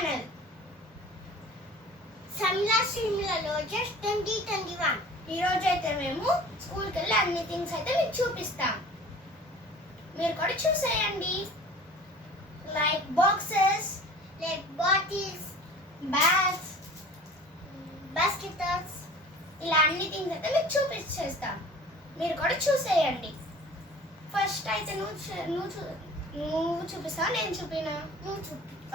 Channel. సిమ్లలో just 2021. ఈరోజు అయితే మేము స్కూల్కి వెళ్ళి అన్ని థింగ్స్ అయితే మీకు చూపిస్తాం. మీరు కూడా చూసేయండి. Like boxes, like bottles, bags, baskets, ఇలా అన్ని థింగ్స్ అయితే మీకు చూపించేస్తాం. మీరు కూడా చూసేయండి. ఫస్ట్ అయితే నువ్వు చూపిస్తావు, నేను చూపినా?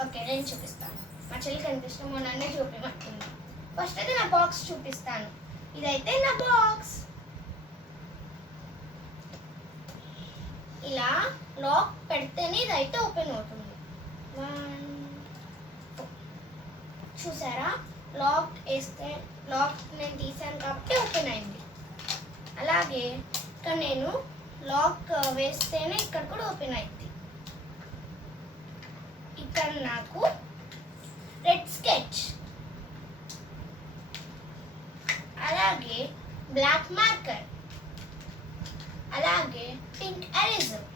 ఓకే, నేను చూపిస్తాను. మా చెల్లి కనిపిస్తాము, నన్నే చూపిమంటుంది. ఫస్ట్ అయితే నా బాక్స్ చూపిస్తాను. ఇదైతే నా బాక్స్. ఇలా లాక్ పెడితేనే ఇదైతే ఓపెన్ అవుతుంది. చూసారా? లాక్ వేస్తే లాక్ నేను తీసాను కాబట్టి ఓపెన్ అయింది. అలాగే ఇక్కడ నేను లాక్ వేస్తేనే ఇక్కడ కూడా ఓపెన్ అయింది. ఇక్కడ నాకు రెడ్ స్కెచ్, అలాగే బ్లాక్ మార్కర్, అలాగే పింక్ ఎరేజర్.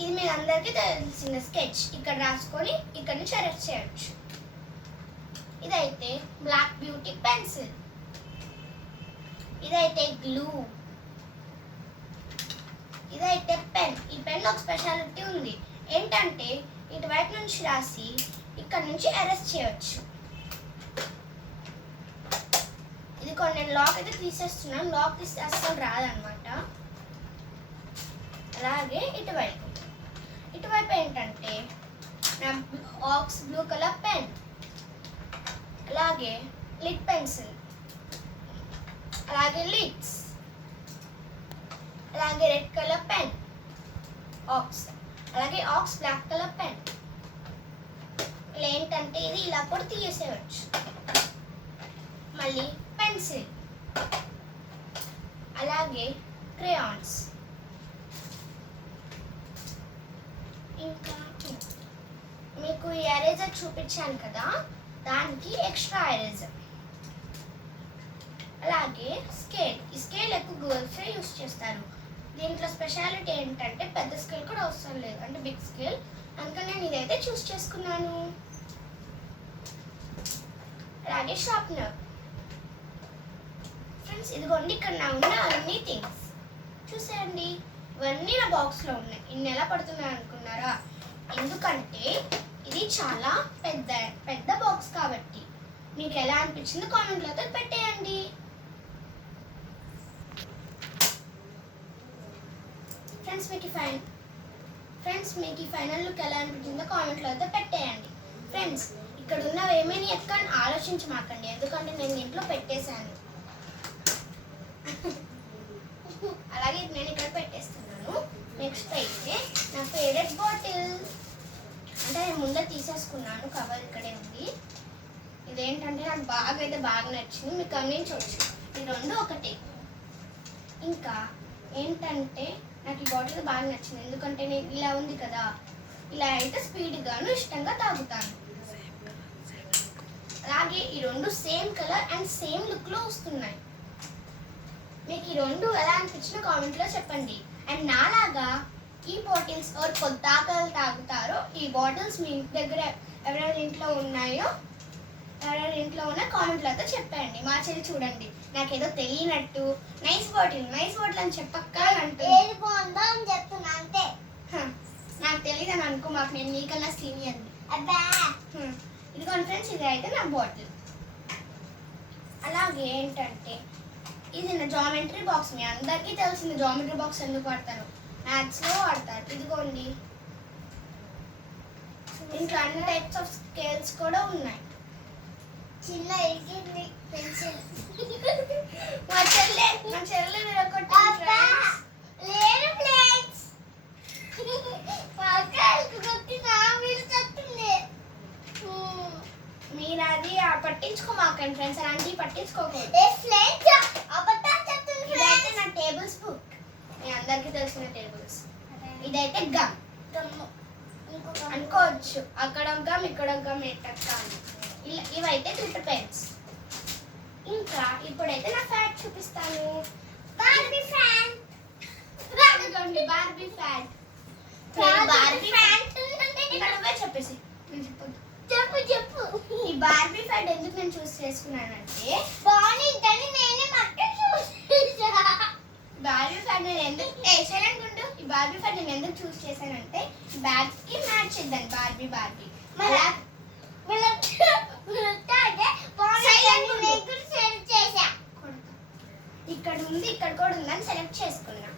ఇది మీ అందరికీ తెలిసిన స్కెచ్. ఇక్కడ రాసుకొని ఇక్కడ నుంచి అరెస్ట్ చేయొచ్చు. ఇదైతే బ్లాక్ బ్యూటీ పెన్సిల్, ఇదైతే గ్లూ, ఇదైతే పెన్. ఈ పెన్ ఒక స్పెషాలిటీ ఉంది. ఏంటంటే ఇటువైపు నుంచి రాసి ఇక్కడ నుంచి అరెస్ట్ చేయవచ్చు. ఇది కొన్ని నేను లాక్ అయితే తీసేస్తున్నాను. లాక్ తీస్తే అస్సలు రాదనమాట. అలాగే ఇటువైపు ఏంటంటే నా ఆక్స్ బ్లూ కలర్ పెన్, అలాగే లిడ్ పెన్సిల్, అలాగే లిడ్స్, అలాగే రెడ్ కలర్ పెన్ ఆక్స్, అలాగే ఆక్స్ బ్లాక్ కలర్ పెన్. ఇలా ఏంటంటే ఇది ఇలా కూడా తీసేయవచ్చు. మళ్ళీ పెన్సిల్, అలాగే క్రేయాన్స్, ఇంకా మీకు ఈ ఎరేజర్ చూపించాను కదా, దానికి ఎక్స్ట్రా ఎరేజర్. అలాగే స్కేల్. ఈ స్కేల్ ఎక్కువ గర్ల్సే యూస్ చేస్తారు. దీంట్లో స్పెషాలిటీ ఏంటంటే పెద్ద స్కేల్ కూడా అవసరం లేదు, అంటే బిగ్ స్కేల్. అందుకని నేను ఇదైతే చూస్ చేసుకున్నాను. అలాగే షార్ప్నర్. ఫ్రెండ్స్, ఇదిగోండి ఇక్కడ నా ఉన్న అన్ని థింగ్స్ చూసేయండి. ఇవన్నీ నా బాక్స్లో ఉన్నాయి. ఇన్ని ఎలా పడుతున్నాయి అనుకున్నారా? ఎందుకంటే ఇది చాలా పెద్ద బాక్స్ కాబట్టి. మీకు ఎలా అనిపించిందో కామెంట్లో అయితే పెట్టేయండి. ఫ్రెండ్స్ మీకు ఈ ఫైనల్ లుక్ ఎలా అనిపించిందో కామెంట్లో అయితే పెట్టేయండి. ఫ్రెండ్స్, ఇక్కడ ఉన్నవి ఏమైనా ఎక్కడ ఆలోచించమాకండి, ఎందుకంటే నేను ఇంట్లో పెట్టేశాను. అలాగే నేను ఇక్కడ పెట్టేస్తున్నాను. నెక్స్ట్ అయితే నా ఫేవరెట్ బాటిల్, అంటే నేను ముందే తీసేసుకున్నాను, కవర్ ఇక్కడే ఉంది. ఇదేంటంటే నాకు బాగా నచ్చింది, మీకు గమనించవచ్చు. ఈ రెండు ఒకటే. ఇంకా ఏంటంటే నాకు ఈ బాటిల్ బాగా నచ్చింది, ఎందుకంటే నేను ఇలా ఉంది కదా, ఇలా అయితే స్పీడ్గాను ఇష్టంగా తాగుతాను. అలాగే ఈ రెండు సేమ్ కలర్ అండ్ సేమ్ లుక్లో వస్తున్నాయి. మీకు ఈ రెండు ఎలా అనిపించినా కామెంట్లో చెప్పండి. అండ్ నాలాగా ఈ బాటిల్స్ ఎవరు పొద్దాకలు తాగుతారో, ఈ బాటిల్స్ మీ దగ్గర ఎవరెవరి ఇంట్లో ఉన్నాయో, ఎవరెవరి ఇంట్లో ఉన్నా కామెంట్లో అయితే చెప్పండి. మా చెల్లి చూడండి, నాకేదో తెలియనట్టు నైస్ బాటిల్ అని చెప్పక్క అంటూ ఏది బాగుందో అని చెప్తున్నా అంతే. నాకు తెలియదు అని అనుకో, మాకు నేను నీకన్నా సీనియర్ని. అబ్బా, ఇదిగోండి ఫ్రెండ్స్, ఇది అయితే నా బాటిల్. అలాగే ఏంటంటే ఇది నా జామెట్రీ బాక్స్. మీ అందరికీ తెలిసింది జామెట్రీ బాక్స్ ఎందుకు వాడతారు, మ్యాథ్స్లో వాడతారు. ఇదిగోండి, ఇంట్లో అన్ని టైప్స్ ఆఫ్ స్కేల్స్ కూడా ఉన్నాయి. చిన్న ఎల్కేజీ పెన్సిల్. మా చెల్లె మీరు అది పట్టించుకోమాకండి ఫ్రెండ్స్, అలాంటివి పట్టించుకోకూడదు. ఇదైతే నా టేబుల్స్ బుక్, మీ అందరికీ తెలిసిన టేబుల్స్. ఇదైతే గమ్ అనుకోవచ్చు, అక్కడ గమ్ ఇక్కడ గమ్ ఎట్టక్క అని. ఇవైతే గ్లిటర్ పెన్స్. ఇంకా ఇప్పుడైతే నా ఫ్యాట్ చూపిస్తాను. Barbie fan. చెప్పేసి బార్బీ ఫ్యాడ్ ఎందుకు నేను చూస్ చేసుకున్నానంటే బాగుందని నేనే మక్క చూసా. బార్బీ ఫ్యాడ్ నేను ఎందుకు సైలెంట్ ఉండు. ఈ బార్బీ ఫ్యాడ్ నేను ఎందుకు చూస్ చేశానంటే బ్యాగ్ కి మ్యాచ్ ఇద్దాను బార్బీ మళ్ళా ఇక్కడ ఉంది, ఇక్కడ కూడా ఉందని సెలెక్ట్ చేసుకున్నా.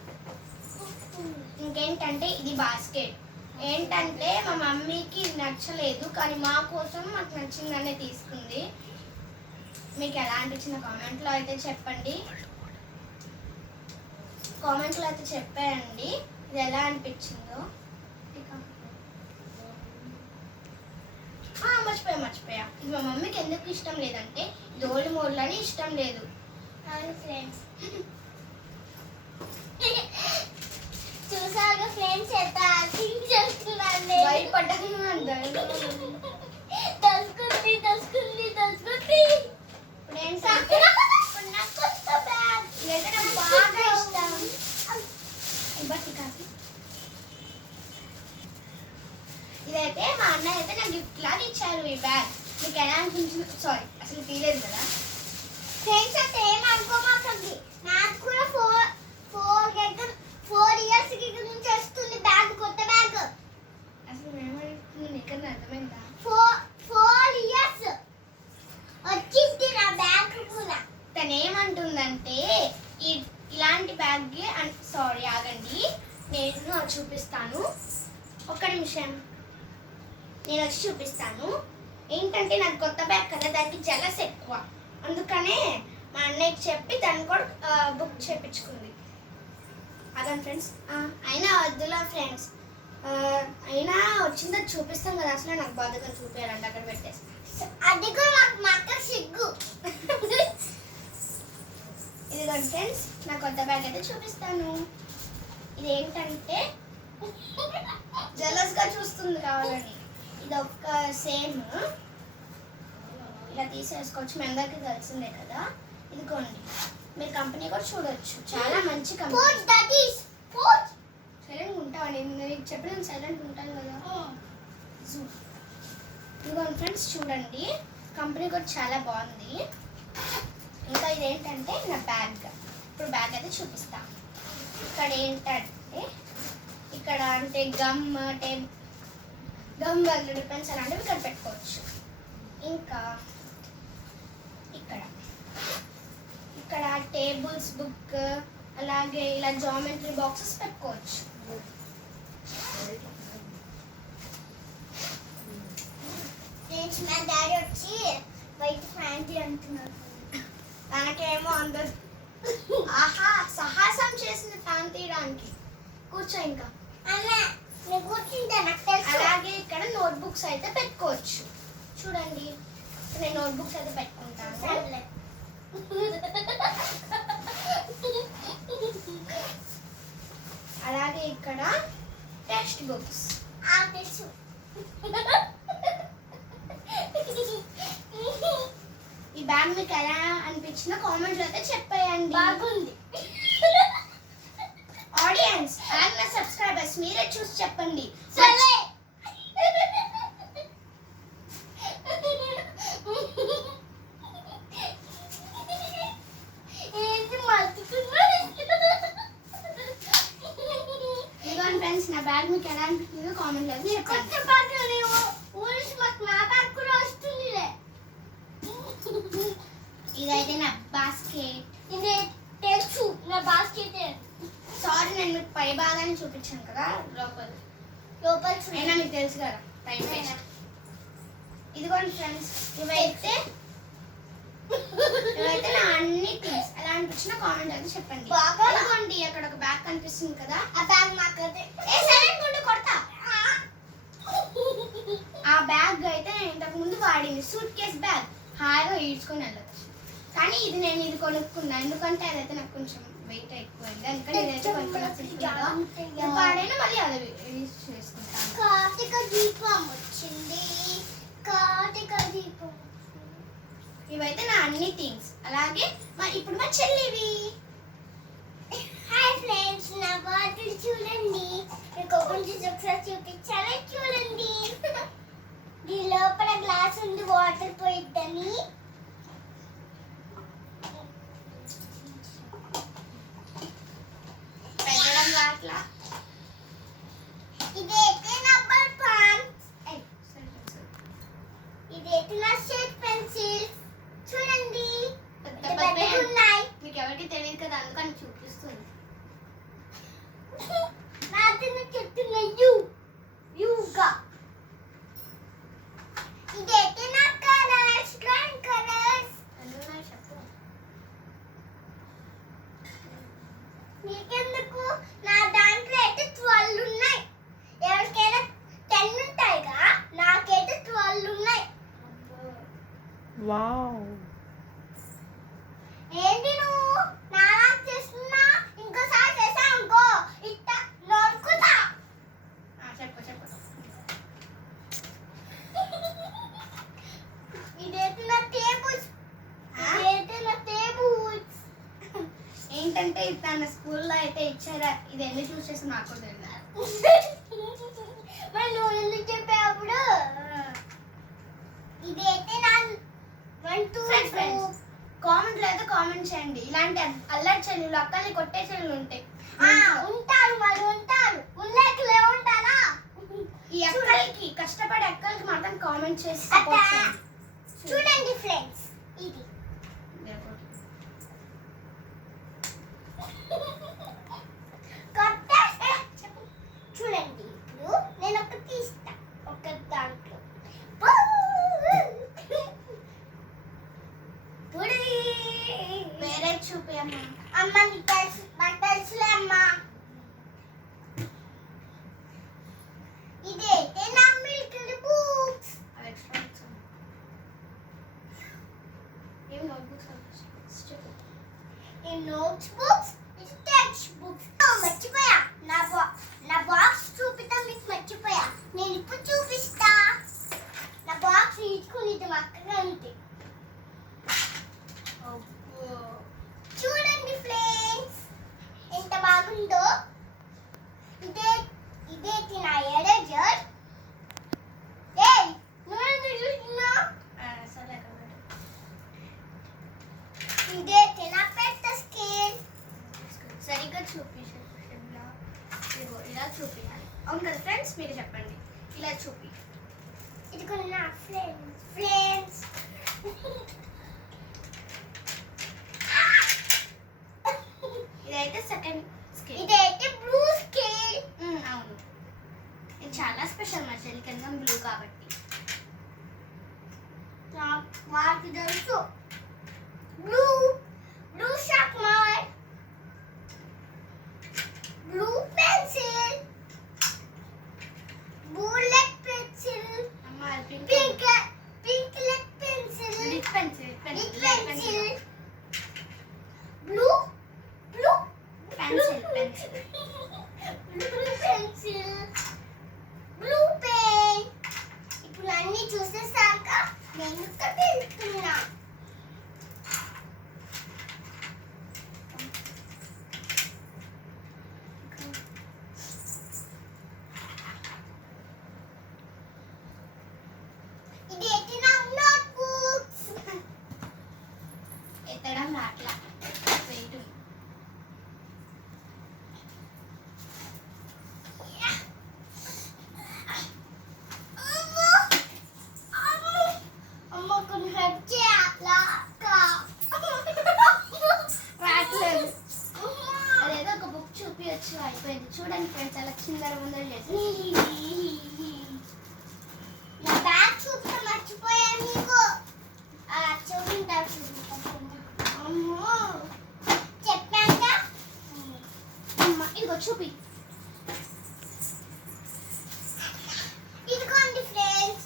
ఇంకేంటంటే ఇది బాస్కెట్. ఏంటంటే మా మమ్మీకి నచ్చలేదు, కానీ మా కోసం మాకు నచ్చిందనే తీసుకుంది. మీకు ఎలా అనిపించిన కామెంట్లో అయితే చెప్పండి. కామెంట్లో అయితే చెప్పేయండి ఇది ఎలా అనిపించిందో. మర్చిపోయా ఇది మా మమ్మీకి ఎందుకు ఇష్టం లేదంటే డోలు మోడ్లని ఇష్టం లేదు. ఫ్రెండ్స్ చూసాక ఫ్రెండ్స్ ఎంత యాక్టింగ్ చేస్తున్నాను. భయపడ్డాను. దసుకుంది ఇప్పుడు ఏంటంటే నాకు కొత్త బ్యాగ్ ఇదైతే నాకు బాగా ఇష్టం. బట్టి కాదు, ఇదైతే మా అన్నయ్య అయితే నాకు గిఫ్ట్ లాగా ఇచ్చారు ఈ బ్యాగ్. మీకు ఎలా అనిపించింది? సారీ, అసలు తీయలేదు కదా. ఫ్రెండ్స్ అంటే ఏమనుకోమాకండి, నాకు కూడా 4 ఇయర్స్ నుంచి వస్తుంది బ్యాగ్, కొత్త బ్యాగ్. అసలు ఏమనుకుంటున్నాను ఇక్కడ అర్థమైందా? 4 ఇయర్స్ వచ్చింది నా బ్యాగ్ కూడా. తను ఏమంటుందంటే ఇలాంటి బ్యాగ్ సారీ ఆగండి, నేను చూపిస్తాను. ఒక్క నిమిషం, నేను వచ్చి చూపిస్తాను. ఏంటంటే నాకు కొత్త బ్యాగ్ కదా, దానికి జలస్ ఎక్కువ, అందుకనే మా అన్నయ్యకి చెప్పి దాన్ని కూడా బుక్ చేయించుకుంది. అదని ఫ్రెండ్స్. అయినా వద్దులా ఫ్రెండ్స్, అయినా వచ్చిందో చూపిస్తాం కదా. అసలు నాకు బాధగా చూపించాలంటే అక్కడ పెట్టేసి అది కూడా నాకు మాత్ర సిగ్గు. ఇదిగోండి ఫ్రెండ్స్, నా కొత్త బ్యాగ్ అయితే చూపిస్తాను. ఇదేంటంటే జలస్గా చూస్తుంది కావాలని. ఇది ఒక సేమ్ ఇలా తీసేసుకోవచ్చు, మీ అందరికీ తెలిసిందే కదా. ఇదిగోండి, మీరు కంపెనీ కూడా చూడొచ్చు, చాలా మంచి కంపెనీ. సైలెంట్ ఉంటావా? నేను చెప్పిన సైలెంట్ ఉంటాను కదా. ఇదిగోండి ఫ్రెండ్స్, చూడండి, కంపెనీ కూడా చాలా బాగుంది. ఇంకా ఇదేంటంటే నా బ్యాగ్. ఇప్పుడు బ్యాగ్ అయితే చూపిస్తా. ఇక్కడ ఏంటంటే ఇక్కడ అంటే గమ్ పెన్స్ అలాంటివి ఇక్కడ పెట్టుకోవచ్చు. ఇంకా ఇక్కడ టేబుల్స్, బుక్, అలాగే ఇలా జామెట్రీ బాక్సెస్ పెట్టుకోవచ్చు. మా డాడీ వచ్చి వైట్ ఫ్యాంటీ అంటున్నారు. తనకేమో అందరు ఆహా సాహసం చేసింది ఫ్యాన్ తీయడానికి. కూర్చో ఇంకా. అలాగే ఇక్కడ నోట్ బుక్స్ అయితే పెట్టుకోవచ్చు. చూడండి, నేను నోట్ బుక్స్ అయితే పెట్టుకుంటాను. అలాగే ఇక్కడ టెక్స్ట్ బుక్స్. ఈ బ్యాగ్ మీకు ఎలా అనిపించిందో కామెంట్లో అయితే చెప్పేయండి. బాగుంది. ఆడియన్స్ అండ్ నా సబ్స్క్రైబర్స్ మీరే చూసి చెప్పండి. సరే. ఇదిగోండి ఫ్రెండ్స్, నా బ్యాగ్ మీకు ఎలా అనిపించిందో కామెంట్లో అయితే చెప్పండి. ఇదైతే నా బాస్కెట్. ఇది తెలుసు నా బాస్కెట్. సారీ, నేను మీకు పై భాగాన్ని చూపించాను కదా, లోపల అయినా మీకు తెలుసు కదా టైం వేస్ట్. ఇదిగోండి ఫ్రెండ్స్, ఇవైతే నా అన్ని థింగ్స్ ఎలా అనిపించినా కామెంట్ అయితే చెప్పండి. ఇదిగోండి, అక్కడ ఒక బ్యాగ్ కనిపిస్తుంది కదా, ఆ బ్యాగ్ మాకైతే కొడతా. ఆ బ్యాగ్ అయితే నేను ఇంతకు ముందు వాడింది, సూట్ కేస్ బ్యాగ్, హాయిగా ఈడ్చుకొని వెళ్ళచ్చు. కానీ నేను ఇది కొనుక్కున్నా, ఎందుకంటే అదైతే నాకు కొంచెం వెయిట్ ఎక్కువైంది, అందుకని నేనైతే కొనుక్కున్నా. పాడైనా మళ్ళీ అది యూజ్ చేసుకుంటాను. కార్తీక దీపం వచ్చింది. ఇవైతే నా అన్ని థింగ్స్. అలాగే ఇప్పుడు మా చెల్లివి. హాయ్ ఫ్రెండ్స్, నా బాటిల్ చూడండి, మీకు ఓపెన్ చేసి ఒకసారి చూపించాలి. చూడండి, దీని లోపల గ్లాస్ ఉంది, వాటర్ పోయి వావ్. ఏంటి నువ్వు నాలా చేస్తున్నా? ఇంకోసారి చేసా అనుకో ఇట్ట నరుకుతా. చెప్పు చెప్పు. ఇదైతే నా టేబుల్స్. ఇదైతే నా టేబుల్స్. ఏంటంటే తన స్కూల్లో అయితే ఇచ్చారా, ఇది ఎన్ని చూస్ చేసి నాకు కూడా తెలియదు. మరి నువ్వు ఎందుకు చెప్పేప్పుడు ఇదైతే నా 1 2 ఫ్రెండ్స్ కామెంట్ లో అయితే కామెంట్ చేయండి. ఇలాంటి అల్లరి చెల్లులు అక్కల్ని కొట్టే చెల్లులు ఉంటాయి. ఉంటారు మరి ఉంటారు. ఉండేట్లే ఉంటారా? ఈ అక్కలకి కష్టపడే అక్కలకి మాత్రం కామెంట్ చేసి అత్త, support చేయండి. చూడండి ఫ్రెండ్స్, ఇది కొట్టేస్తే చూడండి. ఇప్పుడు నేను ఒకటి తీస్తా, ఒక దాంట్లో వేరే చూపి అమ్మా. అమ్మ నీకు తెలుసు, నాకు తెలుసులే అమ్మ. ఇదైతే నా మిల్క్ బుక్స్. అవి ఎక్స్ట్రా ఏం నోట్బుక్స్ చెప్పు. ఈ నోట్స్ బుక్స్, ఇది టెక్స్ట్ బుక్స్. మర్చిపోయా, నా బాక్స్ చూపిద్దాం మీకు మర్చిపోయా. నేను ఇప్పుడు చూపిస్తా. నా బాక్స్ తీసుకుని ఇది మక్కగా ఉంది. చూడండి ఫ్రెండ్స్, ఎంత బాగుందో. ఇదే నా ఎరేజర్. ఏయ్, నువ్వెందుకు చూస్తున్నావు? సరే ఇదే నా పెద్ద స్కేల్. సరిగ్గా చూపి. ఇలా చూపించాలి. అవును కదా ఫ్రెండ్స్, మీరు చెప్పండి. ఇలా చూపి. ఇది కూడా నా ఫ్రెండ్స్. ఇదైతే సెకండ్ స్కేల్. ఇదైతే బ్లూ స్కేల్. అవును, ఇది చాలా స్పెషల్ మా చెల్లికి, ఎందుకంటే బ్లూ కాబట్టి. నాకు తెలుసు. Blue shark mark, blue pencil, bullet pencil, అమ్మ అది pink lead pencil, lip pencil. Pencil, blue pencil pencil, blue pen. ఇప్పుడు అన్ని చూసేసాక నేను వెళ్తున్నా. ఇది అయితే నా నోట్ బుక్స్. ఎత్తడం రాట్లా, వెయిట్ ఉంది. అమ్మ కొన్ని హెడ్ చేయాలా? రావట్లేదు. అదేదో ఒక బుక్ చూపించచ్చు, అయిపోయింది. చూడండి ఫ్రెండ్స్, అలా చిందర ముందర చేసి. నా బ్యాగ్ చూపితే మర్చిపోయాను నీకు. చూపించాల్సి అమ్మో, చెప్పాక. అమ్మ ఇదిగో చూపి. ఇదిగోండి ఫ్రెండ్స్,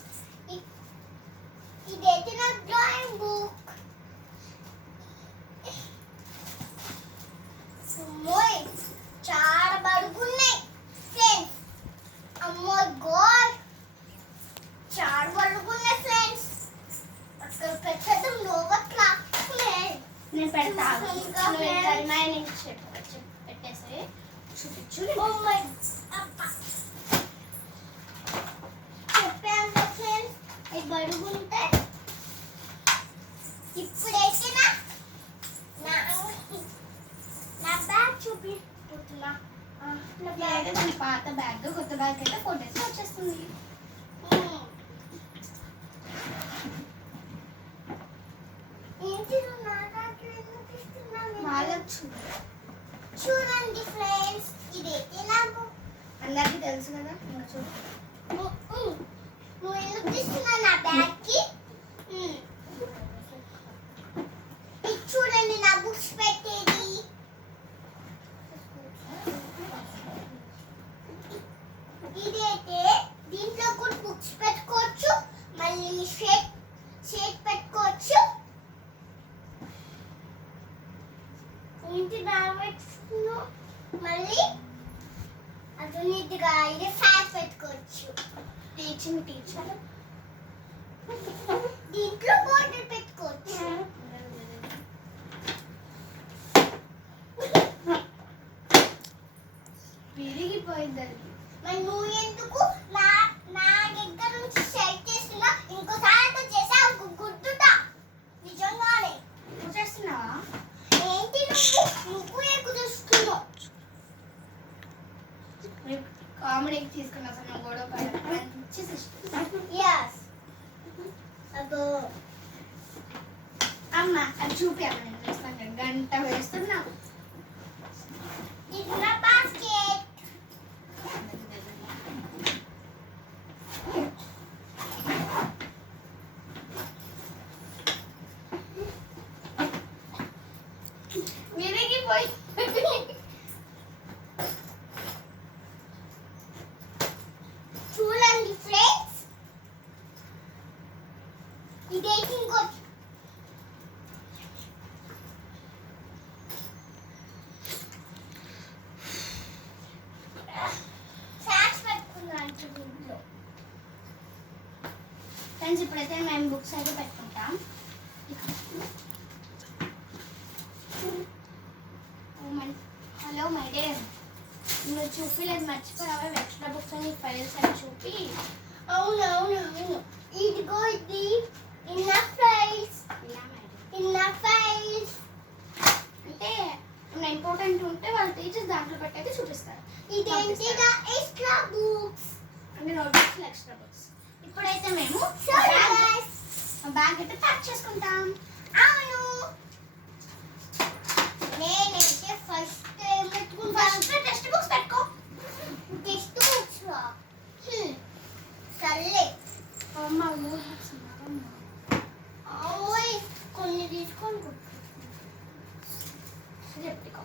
ఇదైతే నా డ్రాయింగ్ బుక్. అమ్మోయ్, చాలా బరువున్నాయి ఫ్రెండ్స్. అమ్మో గాడ్, చాలా బరువున్నాయి ఫ్రెండ్స్. అక్కడ పెట్టడం లోపట్లా. నేను పెడతా. ఇంకా రిమైనింగ్ పెట్టేసి చూపించు. చెప్పాను ఫ్రెండ్స్, అవి బరువుంటాయి. ఇప్పుడైతే నా బ్యాగ్ చూపిస్తున్నా. నా బ్యాగ్ ఇదైతే దాని పాత బ్యాగ్, కొత్త బ్యాగ్ అయితే ఫోటోస్ వచ్చేస్తుంది. ఏంటి నువ్వు నా బ్యాగ్ ఎందుకు తీస్తున్నావు? వాళ్ళకు చూడండి ఫ్రెండ్స్, ఇదైతే నా బుక్. అందరికీ తెలుసు కదా. ఇంకా చూడు. నువ్వు ఎందుకు తీస్తున్నావు నా బ్యాగ్ కి? ఇది చూడండి నా బుక్స్ పెట్టేది. ఇదైతే దీంట్లో కూడా బుక్స్ పెట్టుకోవచ్చు, మళ్ళీ షేక్ పెట్టుకోవచ్చు. ఇచ్చింది టీచర్. దీంట్లో బాటిల్ పెట్టుకోవచ్చు. విరిగిపోయింది అది. మరి నువ్వు ఎందుకు నా నా దగ్గర నుంచి సెట్ చేస్తున్నా? ఇంకోసారి అంతా చేసా ఇంకో గుర్తుతా. నిజంగానే నువ్వు చేస్తున్నావా? ఏంటి నువ్వు ఎక్కువ చూస్తున్నావు. కామెడీకి తీసుకున్నా అసలు నువ్వు గొడవ పడ మంచి సిస్టర్. Yes. అదో అమ్మ అది చూపి అమ్మ, నేను చేస్తాను. గంట వేస్తున్నా. ఇది నా బాస్కెట్. విరిగిపోయి చూడండి ఫ్రెండ్స్, ఇదేంటి ఇంకోటి. సాక్స్ పెట్టుకున్నాను దీంట్లో. ఫ్రెండ్స్ ఇప్పుడైతే మేము బుక్స్ అయితే పెట్టుకుంటాం. హలో మై డియర్, నువ్వు చూపిలేదు మర్చిపోయావా? ఎక్స్ట్రా బుక్స్ అని ఫైల్స్ అని చూపి. అవును. ఇదిగో ఇది ఇన్న ఫైల్స్. అంటే ఇంపార్టెంట్ ఉంటే వాళ్ళ టీచర్స్ దాంట్లో పెట్టయితే చూపిస్తారు. ఇదేంటిగా ఎక్స్ట్రా బుక్స్. అంటే నోట్బుక్స్ ఎక్స్ట్రా బుక్స్. ఇప్పుడైతే మేము బ్యాగ్ అయితే ప్యాక్ చేసుకుంటాం. అవును, నేనైతే ఫస్ట్ ఏం పెట్టుకుంటాను? ఫస్ట్ టెక్స్ట్ బుక్స్ పెట్టుకో. Text books. సర్లే. అమ్మ 3 బుక్స్ ఉన్నాయమ్మా. ఓయ్ కొన్ని తీసుకోండి. చెప్పుకో.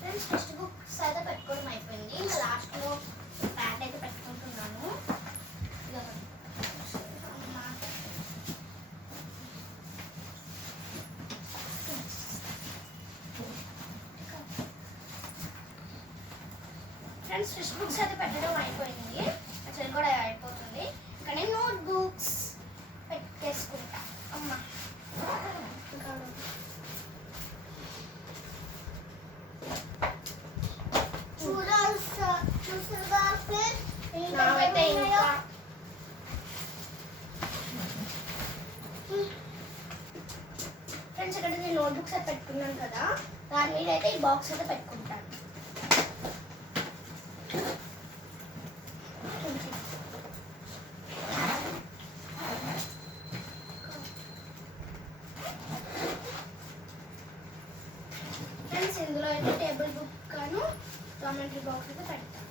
ఫ్రెండ్స్ టెక్స్ట్ బుక్స్ అయితే పెట్టుకోవడం అయిపోయింది. ఇంకా లాస్ట్లో ప్యాడ్ అయితే పెట్టుకుంటున్నాను. ఫ్రెండ్స్ టెక్స్ట్ బుక్స్ అయితే పెట్టడం అయిపోయింది. అసలు కూడా అయిపోతుంది. ఇక్కడ నేను నోట్ బుక్స్ పెట్టేసుకుంటా. అమ్మ చూసారుగా ఫ్రెండ్స్, నావైతే ఇంకా ఫ్రెండ్స్ ఇక్కడ నేను నోట్ బుక్స్ అయితే పెట్టుకున్నాను కదా, దాని మీద అయితే ఈ బాక్స్ అయితే పెట్టుకుంటాను. ఫ్రెండ్స్ ఇందులో అయితే టేబుల్ బుక్ గాను జామెట్రీ బాక్స్ అయితే పెడతాను.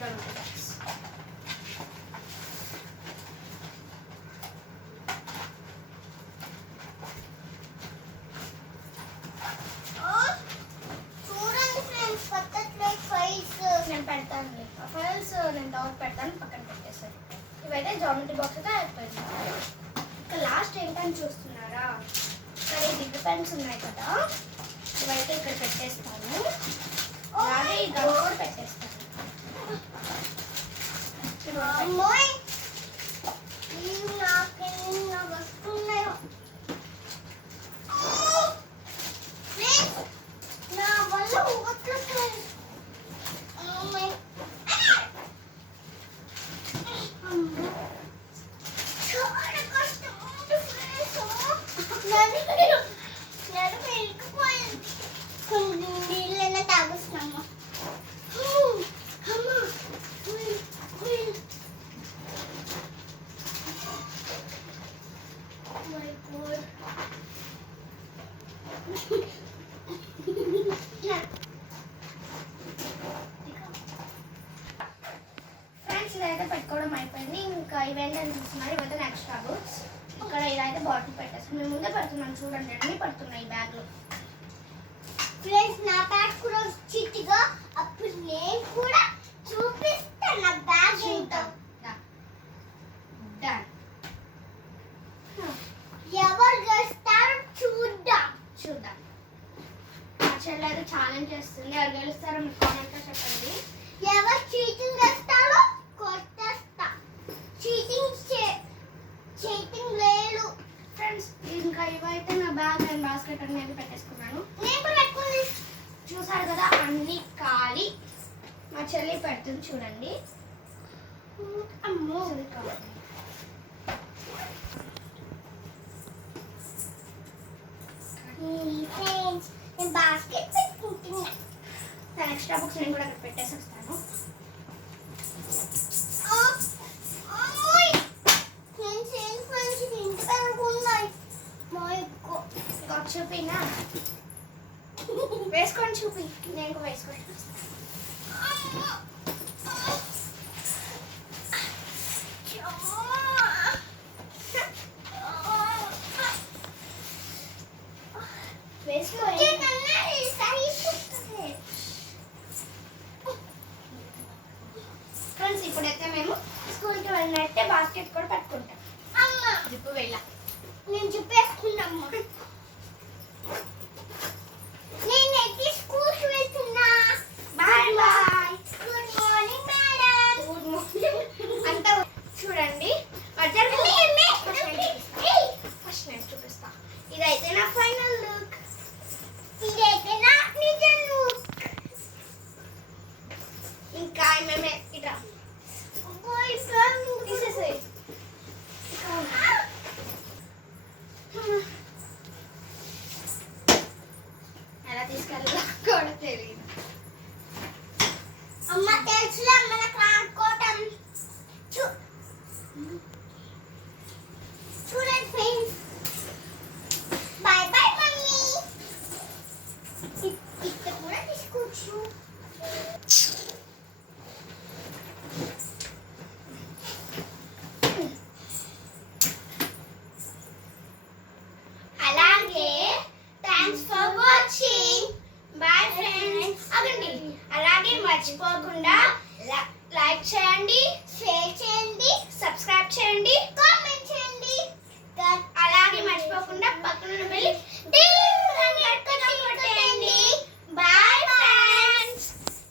Geometry box. చూడండి ఫ్రెండ్స్, పక్కన ఫైల్స్ నేను పెడతాను. ఫైల్స్ నేను డౌట్ పెడతాను, పక్కన పెట్టేస్తాను. ఇవైతే జామెట్రీ బాక్స్ అయితే అయిపోయింది. ఇంకా లాస్ట్ ఏంటని చూస్తున్నారా? ఇక్కడ ఈ బిగ్ పెన్స్ ఉన్నాయి కదా, ఇవైతే ఇక్కడ పెట్టేస్తాను. అలాగే ఈ గమ్ కూడా పెట్టేస్తాను. అమ్మాయి ఇవి నాకు వస్తున్నాయో. నా వల్ల ఊగట్లేదు. అమ్మాయి చాలా కష్టం ఉంది ఫ్రెండ్స్. నడుము ఇరుక్కుపోయింది. కొన్ని నీళ్ళైనా తాగుతున్నాము. అమ్మా మై గాడ్. ఫ్రెండ్స్ ఇదైతే పెట్టుకోవడం అయిపోయింది. ఇంకా ఈవెంట్ అని చూస్తున్నారు. ఇవైతే ఎక్స్ట్రా బుక్స్. ఇక్కడ ఇదైతే బాటిల్ పెట్టేస్తాం. మేము ముందే పెడుతున్నాం చూడండి, అన్నీ పడుతున్నాయి ఈ బ్యాగ్లో. ఫ్రెండ్స్, నా బ్యాగ్ కూడా చిట్టిగా. అప్పుడు నేను కూడా చూపిస్తాను నా బ్యాగ్ ఏంటో. డన్. ఛాలెంజ్ చేస్తుంది. ఎవరు గెలుస్తారో మీరు కామెంట్లో చెప్పండి. ఎవరు చీటింగ్ చేస్తారో కొట్టేస్తా. చీటింగ్ లేదు ఫ్రెండ్స్, ఇంకా ఇవైతే నా బ్యాగ్ అండ్ బాస్కెట్ అనేది పెట్టేసుకున్నాను. నేను కూడా పెట్టుకుని చూసారు కదా, అన్ని ఖాళీ. మా చెల్లి పెడుతుంది చూడండి. అమ్మో చెల్లి కావాలి. ఫ్రెండ్స్ నేను బాస్కెట్ పెట్టుకుంటున్నా. నా ఎక్స్ట్రా బుక్స్ నేను కూడా అక్కడ పెట్టేసి వస్తాను. చూపినా వేసుకొని చూపి, నేను వేసుకొని వేసుకో. ఫ్రెండ్స్, ఇప్పుడైతే మేము స్కూల్కి వెళ్ళినట్టే బాస్కెట్ కూడా పట్టుకుంటాం. జిప్పు వెళ్ళా నేను చెప్పేసుకున్నామ్మా. నేను ఎక్కి స్కూల్కి వెళ్తున్నా. Bye bye. Good morning madam. Good morning. అంతా చూడండి. ఫస్ట్ నేను చూపిస్తా. ఇదైతే నా ఫైనల్ లుక్. ఇదైతే నా నిజ లుక్. ఇంకా మేమే ఇట్లా తీసేసేయ్. ఎలా తీసుకెళ్ళాలో కూడా తెలియదు. అమ్మ తెలుసులే మనకు రానుకోవటం. చూడండి ఫ్రెండ్స్. Bye bye mummy. ఇక్కడ కూడా తీసుకోవచ్చు. అలాగే thanks for watching. Bye friends. అదండి, అలాగే మర్చిపోకుండా లైక్ చేయండి, షేర్ చేయండి, సబ్స్క్రైబ్